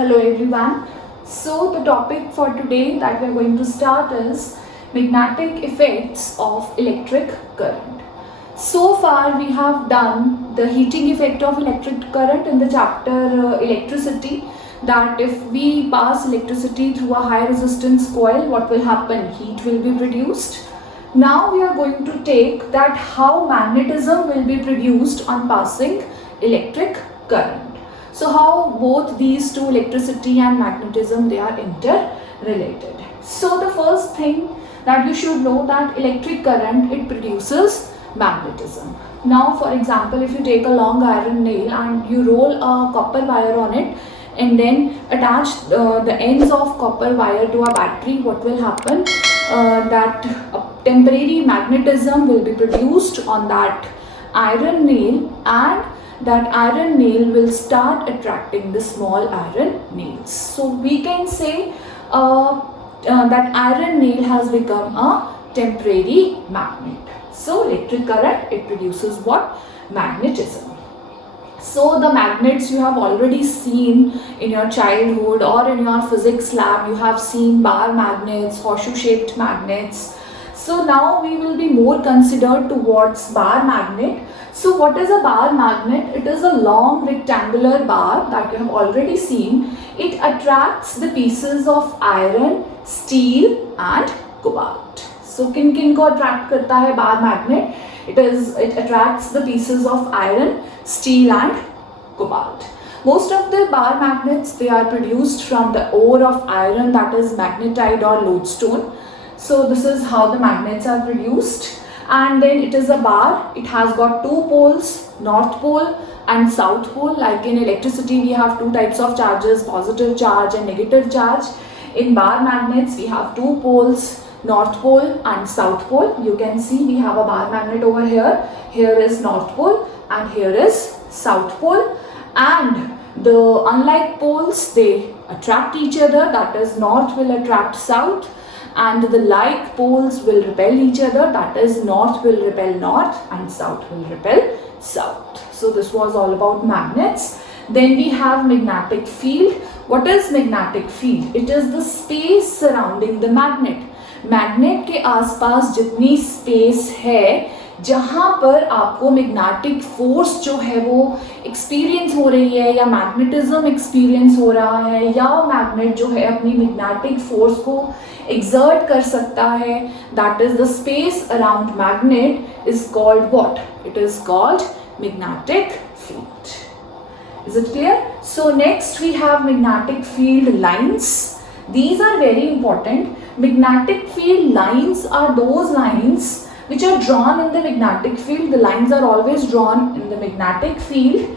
Hello everyone. So the topic for today that we are going to start is magnetic effects of electric current. So far we have done the heating effect of electric current in the chapter electricity, that if we pass electricity through a high resistance coil, what will happen? Heat will be produced. Now we are going to take that how magnetism will be produced on passing electric current. So how both these two, electricity and magnetism, they are interrelated. So the first thing that you should know that electric current, it produces magnetism. Now for example, if you take a long iron nail and you roll a copper wire on it and then attach the ends of copper wire to a battery, what will happen? That a temporary magnetism will be produced on that iron nail, and that iron nail will start attracting the small iron nails. So we can say that iron nail has become a temporary magnet. So electric current, it produces what? Magnetism. So the magnets you have already seen in your childhood or in your physics lab. You have seen bar magnets, horseshoe shaped magnets. So now we will be more considered towards bar magnet. So what is a bar magnet? It is a long rectangular bar that you have already seen. It attracts the pieces of iron, steel and cobalt. So किन को attract करता है bar magnet? It attracts the pieces of iron, steel and cobalt. Most of the bar magnets, they are produced from the ore of iron, that is magnetite or lodestone. So this is how the magnets are produced. And then it is a bar. It has got two poles, north pole and south pole. Like in electricity we have two types of charges, positive charge and negative charge. In bar magnets we have two poles, north pole and south pole. You can see we have a bar magnet over here. Here is north pole and here is south pole. And the unlike poles, they attract each other, that is north will attract south, and the like poles will repel each other, that is north will repel north and south will repel south. So this was all about magnets. Then we have magnetic field. What is magnetic field? It is the space surrounding the magnet. Magnet के आसपास जितनी space है जहाँ पर आपको magnetic force जो है वो एक्सपीरियंस हो रही है या मैग्नेटिज्म एक्सपीरियंस हो रहा है या मैग्नेट जो है अपनी मैग्नेटिक फोर्स को exert कर सकता है, that is the space around magnet is called what? It is called magnetic field. Is it clear? So next we have magnetic field lines. These are very important. Magnetic field lines are those lines which are drawn in the magnetic field. The lines are always drawn in the magnetic field.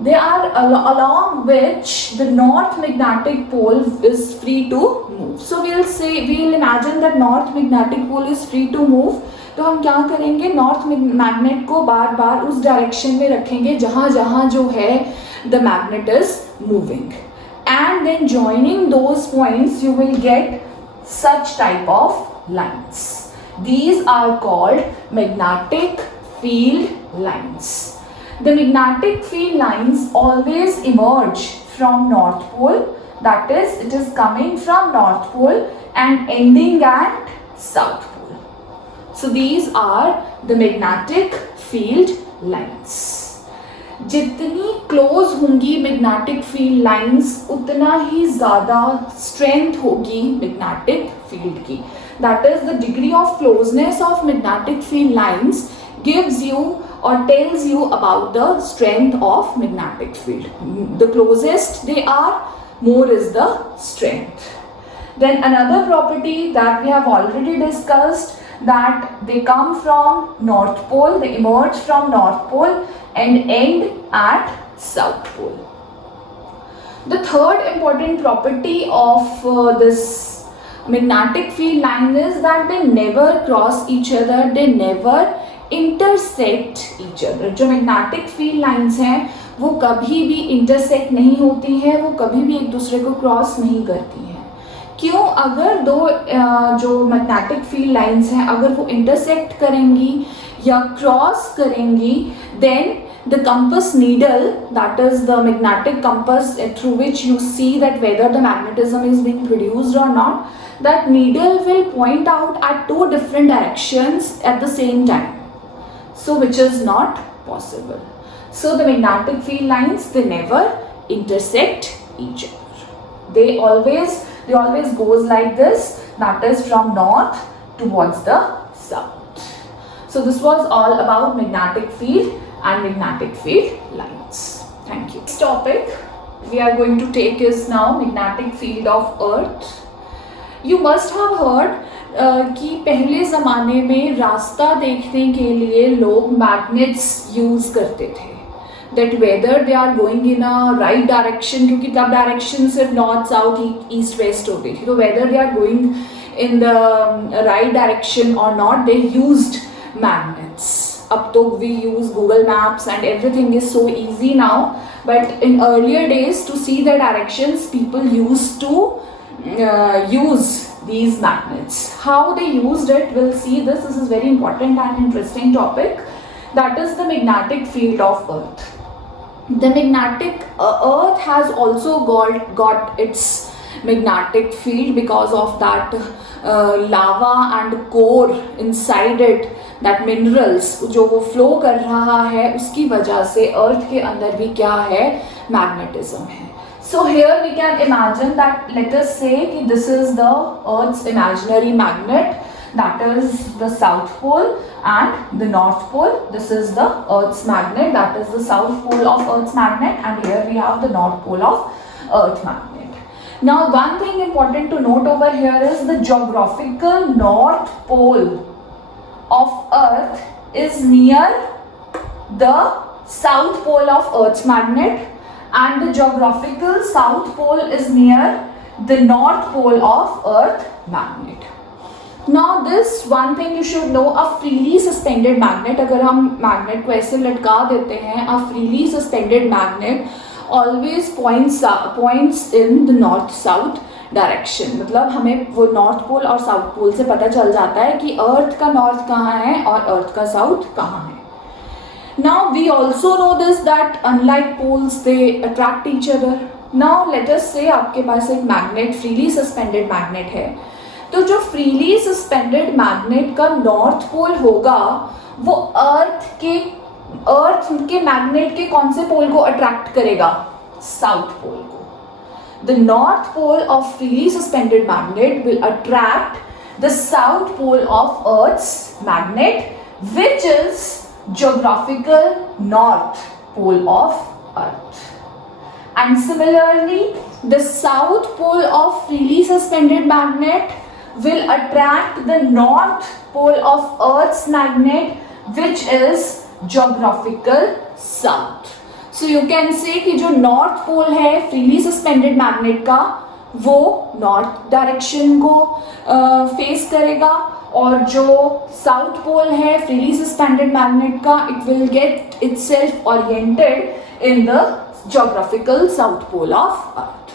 They are along which the north magnetic pole is free to move. So we'll imagine that north magnetic pole is free to move. तो हम क्या करेंगे? North magnet को बार बार उस direction में रखेंगे जहाँ जहाँ जो है the magnet is moving, and then joining those points you will get such type of lines. These are called magnetic field lines. The magnetic field lines always emerge from north pole, that is it is coming from north pole and ending at south pole. So these are the magnetic field lines. जितनी close होंगी magnetic field lines उतना ही ज़्यादा strength होगी magnetic field की. That is the degree of closeness of magnetic field lines gives you or tells you about the strength of magnetic field. The closest they are, more is the strength. Then another property that we have already discussed, that they come from north pole, they emerge from north pole and end at south pole. The third important property of this magnetic field line is that they never cross each other, they never intersect each other. जो magnetic field lines हैं वो कभी भी intersect नहीं होती हैं, वो कभी भी एक दूसरे को cross नहीं करती हैं. क्यों? अगर दो जो मैग्नेटिक फील्ड लाइंस हैं अगर वो इंटरसेक्ट करेंगी या क्रॉस करेंगी, then the compass needle, that is the magnetic compass through which you see that whether the magnetism is being produced or not, that needle will point out at two different directions at the same time. So which is not possible. So the magnetic field lines, they never intersect each other. They always goes like this, that is from north towards the south. So this was all about magnetic field and magnetic field lines. Thank you. Next topic we are going to take is now magnetic field of earth. You must have heard कि पहले ज़माने में रास्ता देखने के लिए लोग magnets use करते थे, that whether they are going in a right direction, क्योंकि तब डायरेक्शन सिर्फ नॉर्थ साउथ ईस्ट वेस्ट होती थी, तो whether they are going in the right direction or not, they used magnets. Up to we use Google Maps and everything is so easy now, but in earlier days to see the directions people used to use these magnets. How they used it, we'll see this. This is very important and interesting topic. That is the magnetic field of earth. The magnetic earth has also got its magnetic field because of that lava and core inside it, that minerals जो वो flow कर रहा है उसकी वजह से earth के अंदर भी क्या है, magnetism है. So here we can imagine that, let us say कि this is the earth's imaginary magnet, that is the south pole and the north pole. This is the earth's magnet, that is the south pole of earth's magnet, and here we have the north pole of earth magnet. Now one thing important to note over here is the geographical north pole of earth is near the south pole of earth's magnet, and the geographical south pole is near the north pole of earth magnet. Now this one thing you should know, a freely suspended magnet, अगर हम magnet को ऐसे लटका देते हैं, a freely suspended magnet always points in the north south direction. मतलब हमें वो नॉर्थ पोल और साउथ पोल से पता चल जाता है कि अर्थ का नॉर्थ कहाँ है और अर्थ का साउथ कहाँ है. Now we also know this that unlike poles they attract each other. Now let us say आपके पास एक मैग्नेट, फ्रीली सस्पेंडेड मैग्नेट है, तो जो फ्रीली सस्पेंडेड मैग्नेट का नॉर्थ पोल होगा वो अर्थ के मैग्नेट के कौन से पोल को अट्रैक्ट करेगा, साउथ पोल को. The north pole of freely suspended magnet will attract the south pole of Earth's magnet, which is geographical north pole of Earth. And similarly, the south pole of freely suspended magnet will attract the north pole of Earth's magnet, which is geographical south. So you can say कि जो north pole है freely suspended magnet का वो north direction को face करेगा, और जो south pole है फ्रीली सस्पेंडेड मैग्नेट का, it will get itself oriented in the geographical south pole of Earth.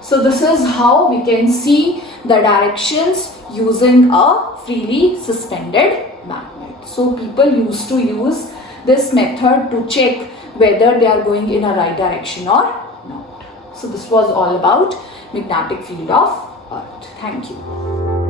So this is how we can see the directions using a freely suspended magnet. So people used to use this method to check whether they are going in a right direction or not. So this was all about magnetic field of Earth. Thank you.